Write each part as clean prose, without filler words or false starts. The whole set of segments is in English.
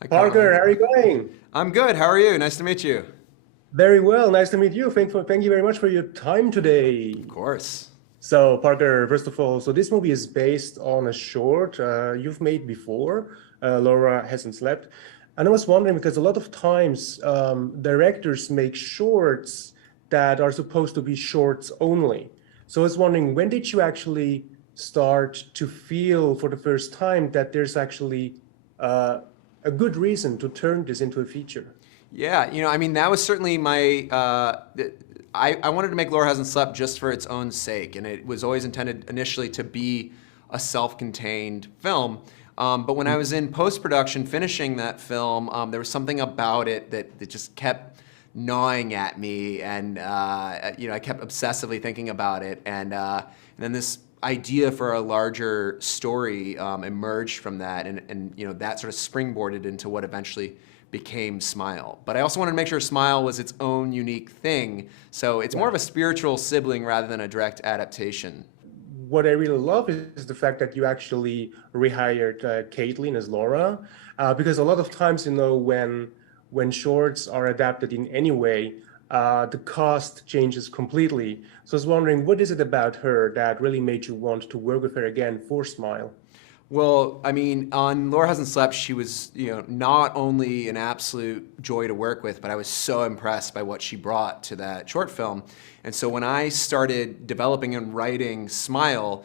Hi, Parker, Colin. how are you going? I'm good. How are you? Nice to meet you. Very well. Nice to meet you. Thank you very much for your time Of today. course. So, Parker, first of all, so this movie is based on a short you've made before, Laura Hasn't Slept. And I was wondering because a lot of times directors make shorts that are supposed to be shorts only. So I was wondering, when did you actually start to feel for the first time that there's actually uh, a good reason to turn this into a feature? Yeah, I mean, that was certainly my. I wanted to make Laura Hasn't Slept just for its own sake, and it was always intended initially to be a self-contained film. But when I was in post-production finishing that film, there was something about it that just kept gnawing at me, and I kept obsessively thinking about it, and then this idea for a larger story emerged from that, and that sort of springboarded into what eventually became Smile. But I also wanted to make sure Smile was its own unique thing, so it's more Yeah. of a spiritual sibling rather than a direct adaptation. What I really love is the fact that you actually rehired Caitlin as Laura, because a lot of times, when shorts are adapted in any way, the cast changes completely. So I was wondering, what is it about her that really made you want to work with her again for Smile? Well, I mean, on Laura Hasn't Slept, she was, not only an absolute joy to work with, but I was so impressed by what she brought to that short film. And so when I started developing and writing Smile,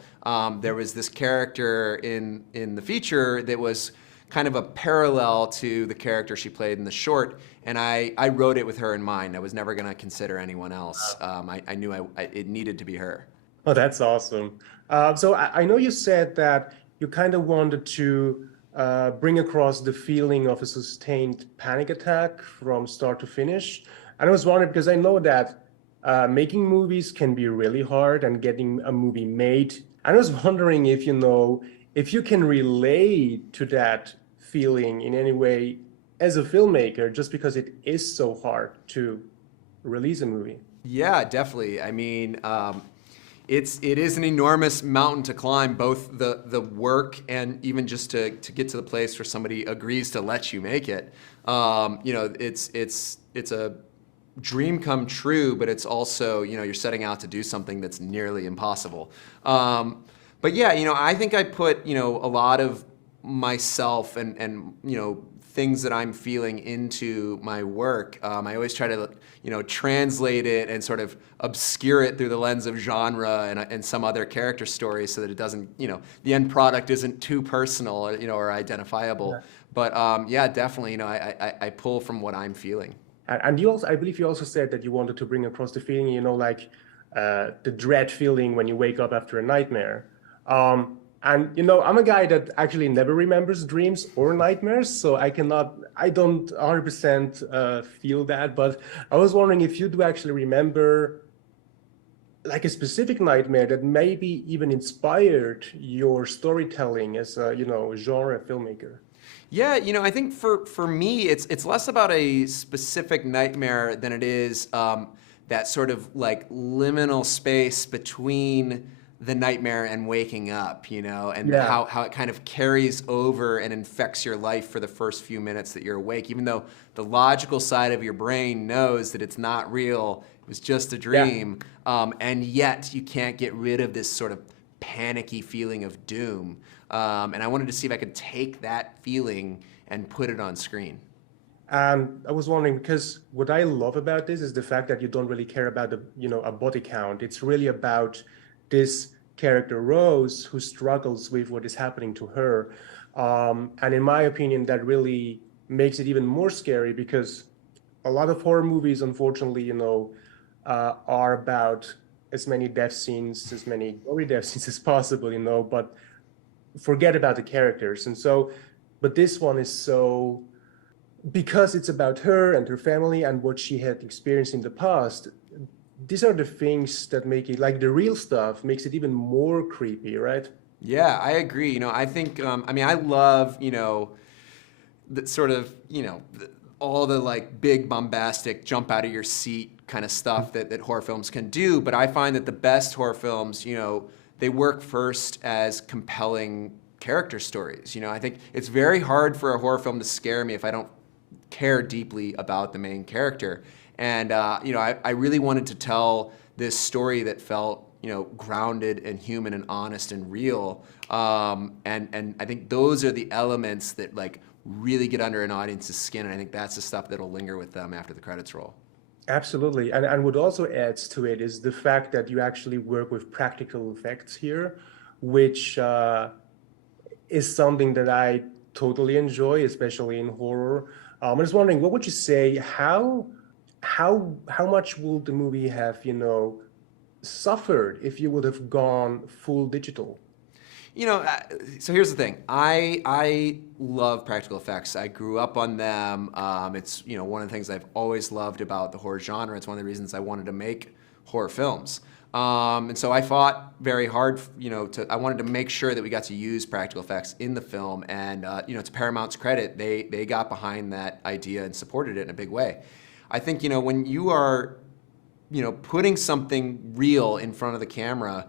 there was this character in the feature that was kind of a parallel to the character she played in the short, and I wrote it with her in mind. I was never going to consider anyone else. I knew it needed to be her. Oh, that's awesome. So I know you said that you kind of wanted to bring across the feeling of a sustained panic attack from start to finish. And I was wondering because I know that making movies can be really hard and getting a movie made. I was wondering if you can relate to that feeling in any way as a filmmaker, just because it is so hard to release a movie. Yeah, definitely. I mean, it is an enormous mountain to climb, both the work and even just to get to the place where somebody agrees to let you make it. It's a dream come true, but it's also you're setting out to do something that's nearly impossible. But yeah, I think I put a lot of myself and things that I'm feeling into my work. I always try to translate it and sort of obscure it through the lens of genre and some other character stories so that it doesn't the end product isn't too personal or identifiable. But yeah, definitely I pull from what I'm feeling. And you also, I believe you also said that you wanted to bring across the feeling, like the dread feeling when you wake up after a nightmare. And I'm a guy that actually never remembers dreams or nightmares, so I don't 100% feel that. But I was wondering if you do actually remember like a specific nightmare that maybe even inspired your storytelling as a, genre filmmaker. Yeah, I think for me, it's less about a specific nightmare than it is that sort of like liminal space between the nightmare and waking up, and Yeah. how it kind of carries over and infects your life for the first few minutes that you're awake, even though the logical side of your brain knows that it's not real, it was just a Yeah. dream, and yet you can't get rid of this sort of panicky feeling of doom. And I wanted to see if I could take that feeling and put it on screen. And I was wondering because what I love about this is the fact that you don't really care about a body count. It's really about this character Rose who struggles with what is happening to her. And in my opinion, that really makes it even more scary because a lot of horror movies, unfortunately, are about as many death scenes, as many gory death scenes as possible, but forget about the characters. And so, but this one is so because it's about her and her family and what she had experienced in the past. These are the things that make it like the real stuff makes it even more creepy, right? Yeah, I agree. I think, I mean, I love, that sort of, all the like big bombastic jump out of your seat kind of stuff that horror films can do. But I find that the best horror films, they work first as compelling character stories. You know, I think it's very hard for a horror film to scare me if I don't care deeply about the main character. And you know, I really wanted to tell this story that felt, you know, grounded and human and honest and real. And I think those are the elements that like really get under an audience's skin. And I think that's the stuff that'll linger with them after the credits roll. Absolutely. And what also adds to it is the fact that you actually work with practical effects here, which is something that I totally enjoy, especially in horror. I was wondering, what would you say, how much would the movie have, you know, suffered if you would have gone full digital? You know, so here's the thing. I love practical effects. I grew up on them. It's, you know, one of the things I've always loved about the horror genre. It's one of the reasons I wanted to make horror films. And so I fought very hard, you know, I wanted to make sure that we got to use practical effects in the film. And, you know, to Paramount's credit, they got behind that idea and supported it in a big way. I think, you know, when you are, you know, putting something real in front of the camera,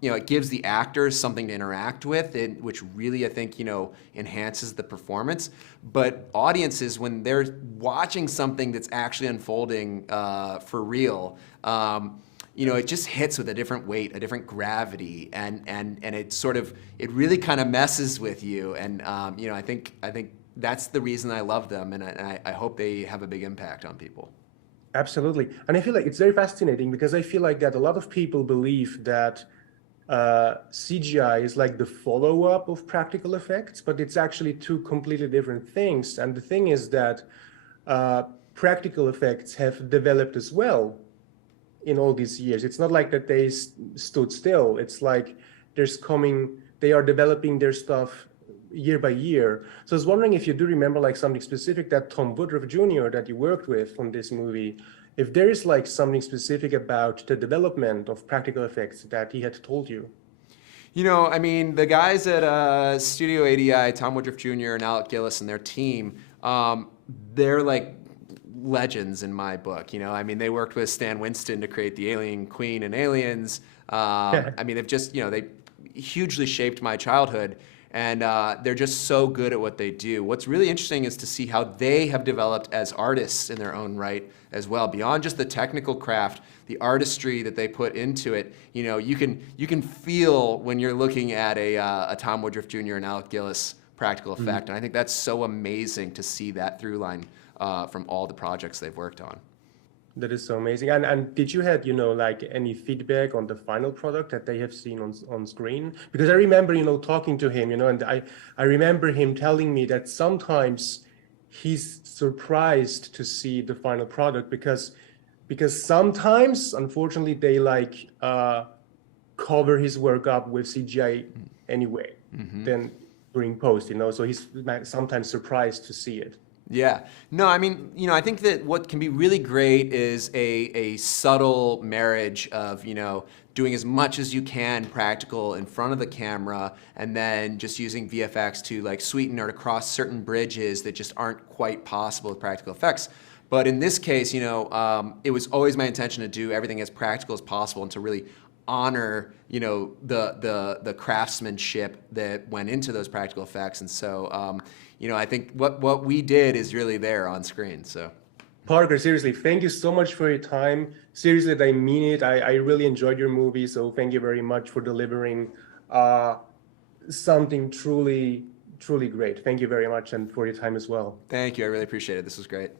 you know, it gives the actors something to interact with, which really, I think, you know, enhances the performance. But audiences, when they're watching something that's actually unfolding for real, you know, it just hits with a different weight, a different gravity, and it sort of, it really kind of messes with you. And you know, I think that's the reason I love them, and I hope they have a big impact on people. Absolutely. And I feel like it's very fascinating because I feel like that a lot of people believe that CGI is like the follow-up of practical effects, but it's actually two completely different things. And the thing is that practical effects have developed as well in all these years. It's not like that they stood still. It's like they are developing their stuff year by year. So I was wondering if you do remember like something specific that Tom Woodruff Jr. that you worked with on this movie, if there is like something specific about the development of practical effects that he had told you. You know, I mean, the guys at Studio ADI, Tom Woodruff Jr. and Alec Gillis and their team, they're like legends in my book. You know, I mean, they worked with Stan Winston to create the Alien Queen and Aliens. I mean, they've just, you know, they hugely shaped my childhood. And they're just so good at what they do. What's really interesting is to see how they have developed as artists in their own right as well. Beyond just the technical craft, the artistry that they put into it. You know, you can feel when you're looking at a Tom Woodruff Jr. and Alec Gillis practical effect. And I think that's so amazing to see that through line from all the projects they've worked on. That is so amazing. And did you had, you know, like any feedback on the final product that they have seen on screen? Because I remember, you know, talking to him, you know, and I remember him telling me that sometimes he's surprised to see the final product because sometimes, unfortunately, they like cover his work up with CGI anyway, then during post, you know, so he's sometimes surprised to see it. Yeah. No, I mean, you know, I think that what can be really great is a subtle marriage of, you know, doing as much as you can practical in front of the camera and then just using VFX to like sweeten or to cross certain bridges that just aren't quite possible with practical effects. But in this case, you know, it was always my intention to do everything as practical as possible and to really honor, you know, the craftsmanship that went into those practical effects. And so, you know, I think what we did is really there on screen. So, Parker, seriously, thank you so much for your time. Seriously, I mean it. I really enjoyed your movie, so thank you very much for delivering something truly, truly great. Thank you very much, and for your time as well. thank you. I really appreciate it. This was great.